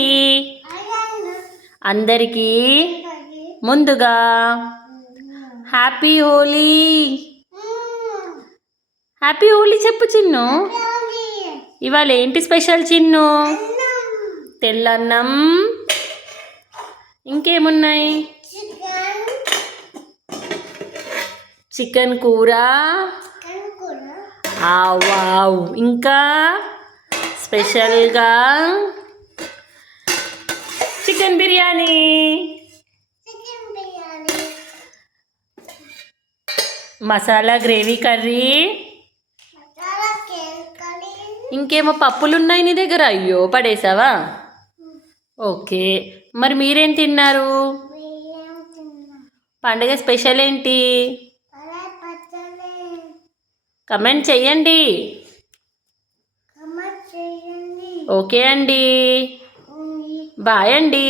హోలీ. అందరికీ ముందుగా happy Holi. Happy Holi చెప్పు చిన్ను. ఇవాళ ఏంటి స్పెషల్ చిన్ను? తెల్లన్నం, ఇంకేమున్నాయి? చికెన్ కూర, వావ్, ఇంకా స్పెషల్గా chicken biryani, masala gravy curry, ఇంకేమో పప్పులు ఉన్నాయి నీ దగ్గర. అయ్యో పడేసావా? ఓకే, మరి మీరేం తిన్నారు? పండుగ స్పెషల్ ఏంటి? కమెంట్ చెయ్యండి. ఓకే అండి, బాయ్ అండి.